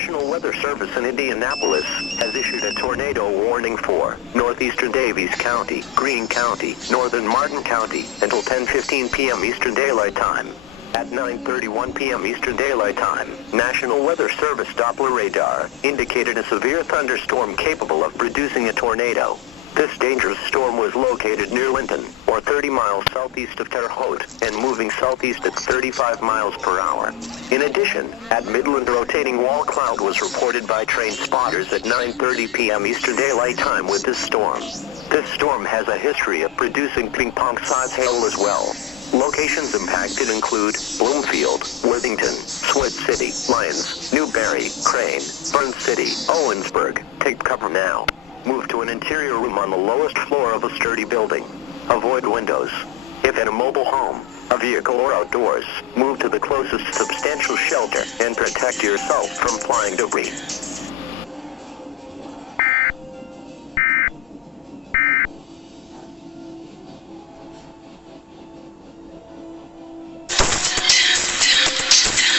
National Weather Service in Indianapolis has issued a tornado warning for northeastern Davies County, Greene County, northern Martin County until 10:15 p.m. Eastern Daylight Time. At 9:31 p.m. Eastern Daylight Time, National Weather Service Doppler radar indicated a severe thunderstorm capable of producing a tornado. This dangerous storm was located near Linton, or 30 miles southeast of Terre Haute, and moving southeast at 35 miles per hour. In addition, at Midland, a rotating wall cloud was reported by train spotters at 9:30 p.m. Eastern Daylight Time with this storm. This storm has a history of producing ping-pong-sized hail as well. Locations impacted include Bloomfield, Worthington, Swift City, Lyons, Newberry, Crane, Burn City, Owensburg. Take cover now. Move to an interior room on the lowest floor of a sturdy building. Avoid windows. If in a mobile home, a vehicle, or outdoors, move to the closest substantial shelter and protect yourself from flying debris.